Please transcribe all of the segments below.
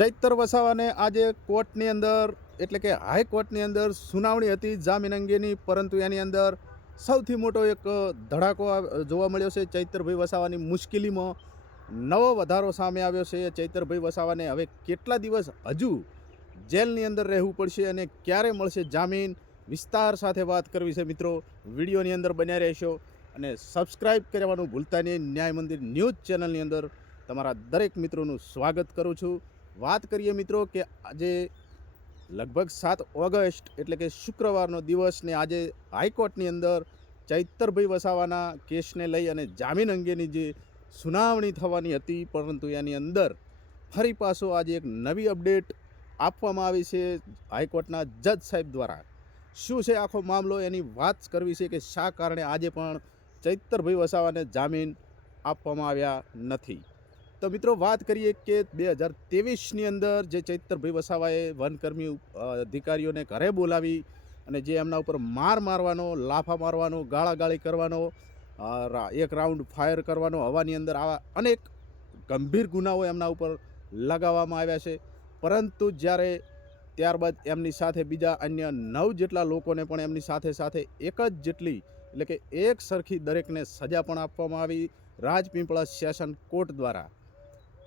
ચૈતર વસાવાને આજે કોર્ટની અંદર એટલે કે હાઈકોર્ટની અંદર સુનાવણી હતી જામીન અંગેની, પરંતુ એની અંદર સૌથી મોટો એક ધડાકો જોવા મળ્યો છે. ચૈતરભાઈ વસાવાની મુશ્કેલીમાં નવો વધારો સામે આવ્યો છે. ચૈતરભાઈ વસાવાને હવે કેટલા દિવસ હજુ જેલની અંદર રહેવું પડશે અને ક્યારે મળશે જામીન, વિસ્તાર સાથે વાત કરવી છે. મિત્રો, વિડીયોની અંદર બન્યા રહેશો અને સબસ્ક્રાઈબ કરવાનું ભૂલતા નહીં. ન્યાય મંદિર ન્યૂઝ ચેનલની અંદર તમારા દરેક મિત્રોનું સ્વાગત કરું છું. વાત કરીએ મિત્રો કે આજે લગભગ 7 ઓગસ્ટ એટલે કે શુક્રવારનો દિવસ ને આજે હાઈકોર્ટની અંદર ચૈતરભાઈ વસાવાના કેસને લઈ અને જામીન અંગેની જે સુનાવણી થવાની હતી, પરંતુ એની અંદર ફરી પાછો આજે એક નવી અપડેટ આપવામાં આવી છે હાઈકોર્ટના જજ સાહેબ દ્વારા. શું છે આખો મામલો, એની વાત કરવી છે કે શા કારણે આજે પણ ચૈતરભાઈ વસાવાને જામીન આપવામાં આવ્યા નથી. તો મિત્રો, વાત કરીએ કે 2023ની અંદર જે ચૈતરભાઈ વસાવાએ વનકર્મી અધિકારીઓને ઘરે બોલાવી અને જે એમના ઉપર મારવાનો, લાફા મારવાનો, ગાળાગાળી કરવાનો, એક રાઉન્ડ ફાયર કરવાનો, હવાની અંદર આવા અનેક ગંભીર ગુનાઓ એમના ઉપર લગાવવામાં આવ્યા છે. પરંતુ જ્યારે ત્યારબાદ એમની સાથે બીજા અન્ય 9 જેટલા લોકોને પણ એમની સાથે એક જ જેટલી એટલે કે એક સરખી દરેકને સજા પણ આપવામાં આવી રાજપીપળા સેશન કોર્ટ દ્વારા.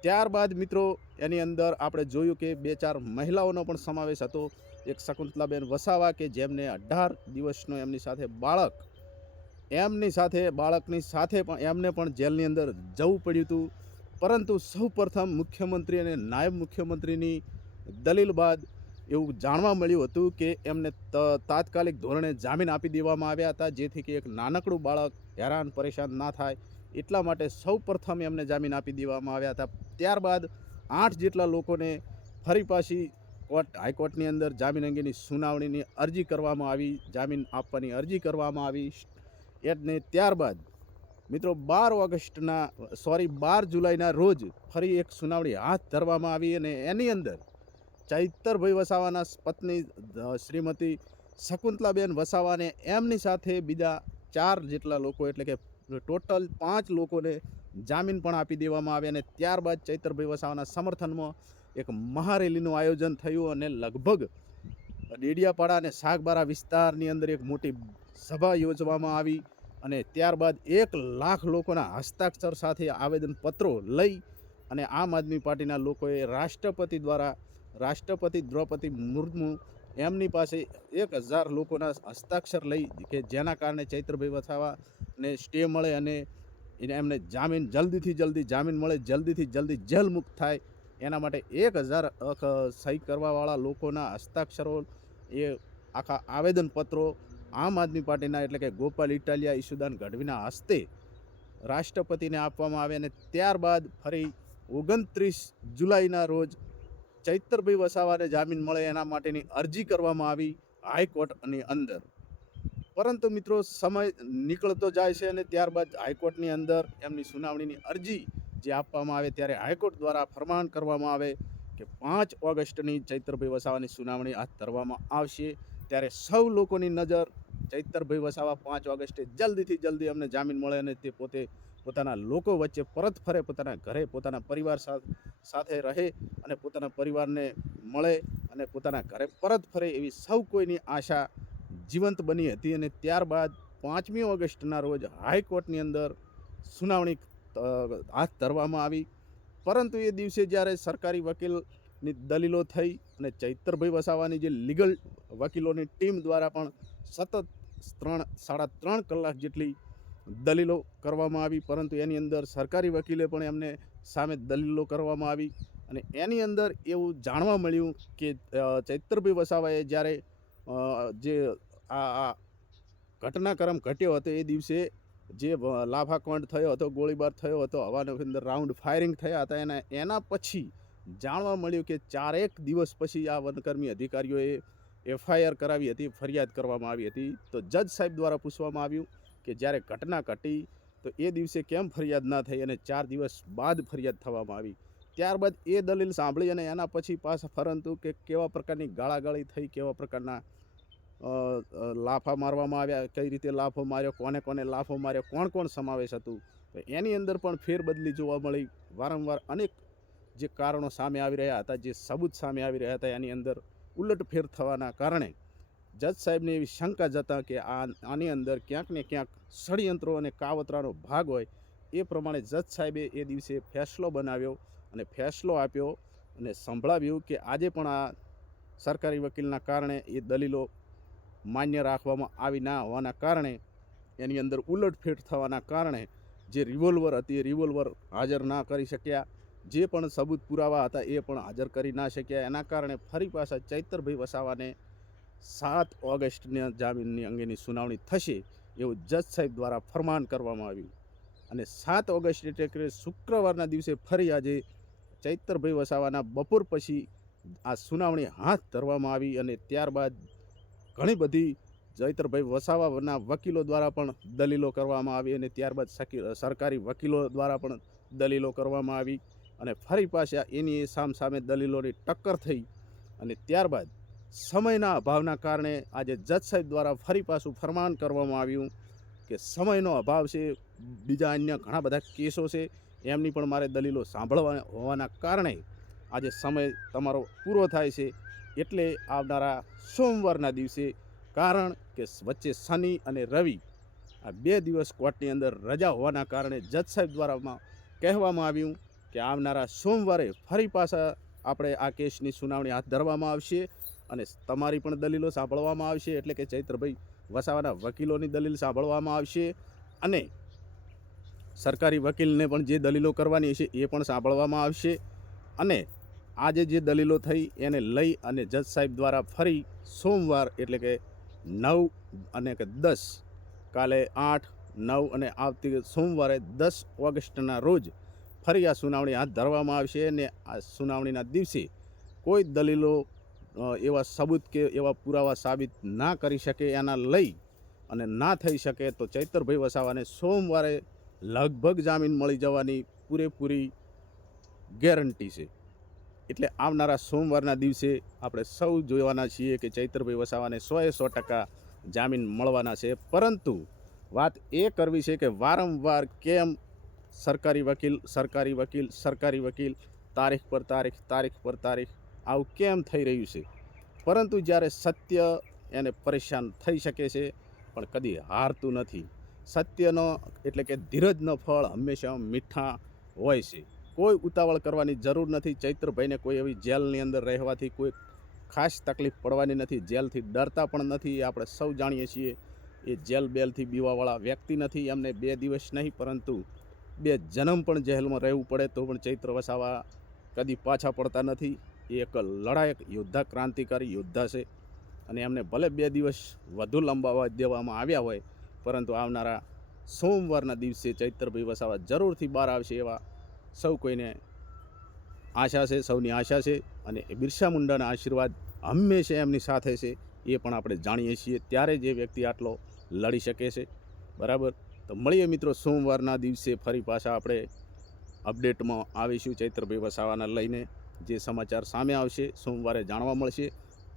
ત્યારબાદ મિત્રો, એની અંદર આપણે જોયું કે 2-4 મહિલાઓનો પણ સમાવેશ હતો. એક શકુંતલાબેન વસાવા કે જેમને 18 દિવસનો એમની સાથે બાળકની સાથે પણ એમને પણ જેલની અંદર જવું પડ્યું હતું. પરંતુ સૌ પ્રથમ મુખ્યમંત્રી અને નાયબ મુખ્યમંત્રીની દલીલ બાદ એવું જાણવા મળ્યું હતું કે એમને તાત્કાલિક ધોરણે જામીન આપી દેવામાં આવ્યા હતા, જેથી કે એક નાનકડું બાળક હેરાન પરેશાન ના થાય એટલા માટે સૌ પ્રથમ એમને જામીન આપી દેવામાં આવ્યા હતા. ત્યારબાદ 8 જેટલા લોકોને ફરી પાછી હાઈકોર્ટની અંદર જામીન અંગેની સુનાવણીની અરજી કરવામાં આવી, જામીન આપવાની અરજી કરવામાં આવી. એટલે ત્યારબાદ મિત્રો 12 જુલાઈના રોજ ફરી એક સુનાવણી હાથ ધરવામાં આવી અને એની અંદર ચૈતરભાઈ વસાવાના પત્ની શ્રીમતી શકુંતલાબેન વસાવાને એમની સાથે બીજા 4 જેટલા લોકો એટલે કે ટોટલ 5 લોકોને જામીન પણ આપી દેવામાં આવ્યા. અને ત્યારબાદ ચૈતરભાઈ વસાવાના સમર્થનમાં એક મહારેલીનું આયોજન થયું અને લગભગ ડેડિયાપાડા અને સાગબારા વિસ્તારની અંદર એક મોટી સભા યોજવામાં આવી અને ત્યારબાદ 1 લાખ લોકોના હસ્તાક્ષર સાથે આવેદનપત્રો લઈ અને આમ આદમી પાર્ટીના લોકોએ રાષ્ટ્રપતિ દ્રૌપદી મુર્મુ એમની પાસે 1000 લોકોના હસ્તાક્ષર લઈ કે જેના કારણે ચૈતરભાઈ વસાવાને સ્ટે મળે અને એમને જામીન જલ્દીથી જલ્દી જામીન મળે, જલ્દીથી જલ્દી જેલ મુક્ત થાય. એના માટે 1000 સહી કરવાવાળા લોકોના હસ્તાક્ષરો એ આખા આવેદનપત્રો આમ આદમી પાર્ટીના એટલે કે ગોપાલ ઇટાલિયા, ઈશુદાન ગઢવીના હસ્તે રાષ્ટ્રપતિને આપવામાં આવે અને ત્યારબાદ ફરી 29 જુલાઈના રોજ ચૈતરભાઈ વસાવાને જામીન મળે એના માટેની અરજી કરવામાં આવી હાઈકોર્ટની અંદર. પરંતુ મિત્રો, સમય નીકળતો જાય છે અને ત્યારબાદ હાઈકોર્ટની અંદર એમની સુનાવણીની અરજી જે આપવામાં આવે ત્યારે હાઈકોર્ટ દ્વારા ફરમાન કરવામાં આવે કે 5 ઓગસ્ટની ચૈતરભાઈ વસાવાની સુનાવણી હાથ ધરવામાં આવશે. ત્યારે સૌ લોકોની નજર ચૈતરભાઈ વસાવા 5 ઓગસ્ટે જલ્દીથી જલ્દી અમને જામીન મળે અને તે પોતે પોતાના લોકો વચ્ચે પરત ફરે, પોતાના ઘરે પોતાના પરિવાર સાથે રહે અને પોતાના પરિવારને મળે અને પોતાના ઘરે પરત ફરે એવી સૌ કોઈની આશા જીવંત બની હતી. અને ત્યારબાદ 5મી ઓગસ્ટના રોજ હાઈકોર્ટની અંદર સુનાવણી હાથ ધરવામાં આવી. પરંતુ એ દિવસે જ્યારે સરકારી વકીલની દલીલો થઈ અને ચૈતરભાઈ વસાવાની જે લીગલ વકીલોની ટીમ દ્વારા પણ સતત 3.5 કલાક જેટલી દલીલો કરવામાં આવી, પરંતુ એની અંદર સરકારી વકીલે પણ એમને સામે દલીલો કરવામાં આવી અને એની અંદર એવું જાણવા મળ્યું કે ચૈતરભાઈ વસાવાએ જ્યારે જે આ ઘટનાક્રમ ઘટ્યો હતો એ દિવસે જે લાફાકાંડ થયો હતો, ગોળીબાર થયો હતો, હવાની અંદર રાઉન્ડ ફાયરિંગ થયા હતા, એના પછી જાણવા મળ્યું કે 4 દિવસ પછી આ વનકર્મી અધિકારીઓએ FIR કરાવી હતી, ફરિયાદ કરવામાં આવી હતી. તો જજ સાહેબ દ્વારા પૂછવામાં આવ્યું કે જ્યારે ઘટના ઘટી તો એ દિવસે કેમ ફરિયાદ ના થઈ અને 4 દિવસ બાદ ફરિયાદ થવામાં આવી. ત્યારબાદ એ દલીલ સાંભળી અને એના પછી પાછા પરંતુ કે કેવા પ્રકારની ગાળાગાળી થઈ, કેવા પ્રકારના લાફા મારવામાં આવ્યા, કઈ રીતે લાફો માર્યો, કોને કોને લાફો માર્યો, કોણ કોણ સમાવેશ હતું, તો એની અંદર પણ ફેરબદલી જોવા મળી. વારંવાર અનેક જે કારણો સામે આવી રહ્યા હતા, જે સબૂત સામે આવી રહ્યા હતા, એની અંદર ઉલટફેર થવાના કારણે જજ સાહેબને એવી શંકા જતા કે આની અંદર ક્યાંક ને ક્યાંક ષડયંત્રો અને કાવતરાનો ભાગ હોય. એ પ્રમાણે જજ સાહેબે એ દિવસે ફેસલો બનાવ્યો અને ફેસલો આપ્યો અને સંભળાવ્યું કે આજે પણ આ સરકારી વકીલના કારણે એ દલીલો માન્ય રાખવામાં આવી ના હોવાના કારણે એની અંદર ઉલટફેર થવાના કારણે જે રિવોલ્વર હતી એ રિવોલ્વર હાજર ના કરી શક્યા, જે પણ સબૂત પુરાવા હતા એ પણ હાજર કરી ના શક્યા. એના કારણે ફરી પાછા ચૈતરભાઈ વસાવાને 7 ઓગસ્ટના જામીનની અંગેની સુનાવણી થશે એવું જજ સાહેબ દ્વારા ફરમાન કરવામાં આવ્યું. અને 7 ઓગસ્ટ એટલે કે શુક્રવારના દિવસે ફરી આજે ચૈતરભાઈ વસાવાના બપોર પછી આ સુનાવણી હાથ ધરવામાં આવી. અને ત્યારબાદ ઘણી બધી ચૈતરભાઈ વસાવાના વકીલો દ્વારા પણ દલીલો કરવામાં આવી અને ત્યારબાદ સરકારી વકીલો દ્વારા પણ દલીલો કરવામાં આવી અને ફરી પાછા એની સામે દલીલોની ટક્કર થઈ. અને ત્યારબાદ સમયના અભાવના કારણે આજે જજ સાહેબ દ્વારા ફરી પાછું ફરમાન કરવામાં આવ્યું કે સમયનો અભાવ છે, બીજા અન્ય ઘણા બધા કેસો છે, એમની પણ મારે દલીલો સાંભળવા હોવાના કારણે આજે સમય તમારો પૂરો થાય છે. એટલે આવનારા સોમવારના દિવસે, કારણ કે વચ્ચે શનિ અને રવિ આ 2 દિવસ કોર્ટની અંદર રજા હોવાના કારણે જજ સાહેબ દ્વારા કહેવામાં આવ્યું કે આવનારા સોમવારે ફરી પાછા આપણે આ કેસની સુનાવણી હાથ ધરવામાં આવશે અને તમારી પણ દલીલો સાંભળવામાં આવશે. એટલે કે ચૈતરભાઈ વસાવાના વકીલોની દલીલ સાંભળવામાં આવશે અને સરકારી વકીલને પણ જે દલીલો કરવાની છે એ પણ સાંભળવામાં આવશે. અને આજે જે દલીલો થઈ એને લઈ અને જજ સાહેબ દ્વારા ફરી સોમવાર એટલે કે 9 અને 10, કાલે 8, 9 અને આવતી સોમવારે 10 ઓગસ્ટના રોજ ફરી આ સુનાવણી હાથ ધરવામાં આવશે. અને આ સુનાવણીના દિવસે કોઈ દલીલો એવા સબૂત કે એવા પુરાવા સાબિત ના કરી શકે, એના લઈ અને ના થઈ શકે તો ચૈતરભાઈ વસાવાને સોમવારે લગભગ જામીન મળી જવાની પૂરેપૂરી ગેરંટી છે. એટલે આવનારા સોમવારના દિવસે આપણે સૌ જોવાના છીએ કે ચૈતરભાઈ વસાવાને 100% જામીન મળવાના છે. પરંતુ વાત એ કરવી છે કે વારંવાર કેમ સરકારી વકીલ તારીખ પર તારીખ આવું કેમ થઈ રહ્યું છે. પરંતુ જ્યારે સત્ય એને પરેશાન થઈ શકે છે પણ કદી હારતું નથી. સત્યનો એટલે કે ધીરજનો ફળ હંમેશા મીઠા હોય છે. કોઈ ઉતાવળ કરવાની જરૂર નથી. ચૈતરભાઈને કોઈ એવી જેલની અંદર રહેવાથી કોઈ ખાસ તકલીફ પડવાની નથી, જેલથી ડરતા પણ નથી. આપણે સૌ જાણીએ છીએ એ જેલ બેલથી બીવાવાળા વ્યક્તિ નથી. એમને 2 દિવસ નહીં પરંતુ 2 જન્મ પણ જેલમાં રહેવું પડે તો પણ ચૈત્ર વસાવા કદી પાછા પડતા નથી. એ એક લડાયક યોદ્ધા, ક્રાંતિકારી યોદ્ધા છે અને એમને ભલે 2 દિવસ વધુ લંબાવવા દેવામાં આવ્યા હોય પરંતુ આવનારા સોમવારના દિવસે ચૈતરભાઈ વસાવા જરૂરથી બહાર આવશે એવા સૌ કોઈને આશા છે, સૌની આશા છે. અને બિરસા મુંડાના આશીર્વાદ હંમેશા એમની સાથે છે એ પણ આપણે જાણીએ છીએ. ત્યારે જે વ્યક્તિ આટલો લડી શકે છે. બરાબર, તો મળીએ મિત્રો સોમવારના દિવસે ફરી પાછા આપણે અપડેટમાં આવીશું ચૈતરભાઈ વસાવાના લઈને. જે સમાચાર સામે આવશે સોમવારે જાણવા મળશે.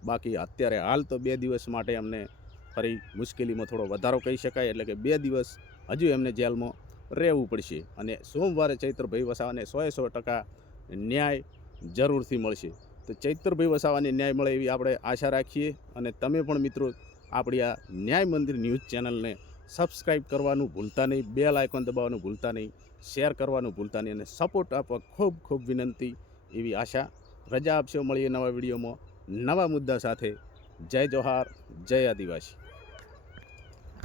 બાકી અત્યારે હાલ તો 2 દિવસ માટે અમને ફરી મુશ્કેલીમાં થોડો વધારો કહી શકાય. એટલે કે 2 દિવસ હજુ એમને જેલમાં રહેવું પડશે અને સોમવારે ચૈતરભાઈ વસાવાને 100% ન્યાય જરૂરથી મળશે. તો ચૈતરભાઈ વસાવાને ન્યાય મળે એવી આપણે આશા રાખીએ. અને તમે પણ મિત્રો આપણી આ ન્યાય મંદિર ન્યૂઝ ચેનલને સબસ્ક્રાઈબ કરવાનું ભૂલતા નહીં, બેલ આઇકોન દબાવવાનું ભૂલતા નહીં, શેર કરવાનું ભૂલતા નહીં અને સપોર્ટ આપવા ખૂબ ખૂબ વિનંતી એવી આશા. રજા આપશો, મળીએ નવા વિડીયોમાં નવા મુદ્દા સાથે. જય જોહાર, જય આદિવાસી.